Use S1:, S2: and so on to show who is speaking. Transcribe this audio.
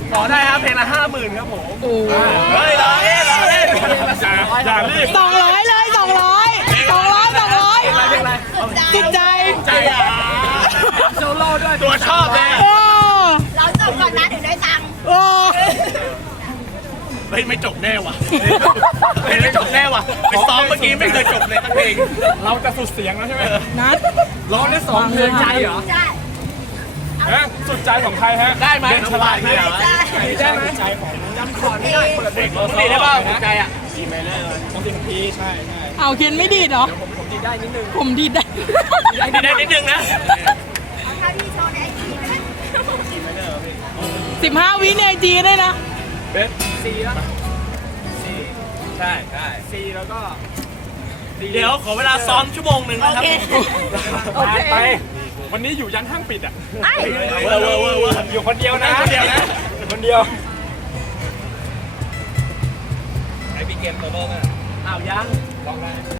S1: ขอได้ครับเพลงละ50,000ครับผม
S2: โอ้
S1: เฮ้ยรอเล่นอย่ารีบ
S2: 200เลย200จิตใจ
S1: ใจอ่ะโซโล่ด้วยตัวชอบเลย
S2: โอ้
S3: เราจบก่อนนะถึงได้ตังค์
S2: โอ้
S1: เฮ้ยไม่จบแน่ว่ะไม่จบแน่ว่ะไปซ้อมเมื่อกี้ไม่เคยจบเลยทั้งเพลงเราจะสุดเสียงแล้วใช่ไหม
S2: นัด
S1: ร้องได้2เพลงใจเหรอ
S3: ใช่
S1: ฮะสุดใจของใครฮะได้ไหมฉลาดไหมได้ไหมใจของจำคอร์ดไม่ได้เปิดเพลงดีได้ป่ะสุดใจอ่ะดีไหมเลยต้องดีของพี่ใช่
S2: เอาเคนไม่ดีดเหรอผมดีได้นิดนึงผมดีได้
S1: ได้นิดนึงนะ
S3: เอาถ้าพี่โชว์ในไอจีไหม
S2: 15 วิในไอจีได้นะ
S1: เบสซีแล้วซีใช่ซีแล้วก็เดี๋ยวขอเวลาซ้อมชั่วโมงหนึ่งนะครับไปวันนี้อยู่ยันห้างปิดอ่ะอยู่คนเดียวนะคนเดียวไอพีเกมโซโล่กันอ้าวยังลองได้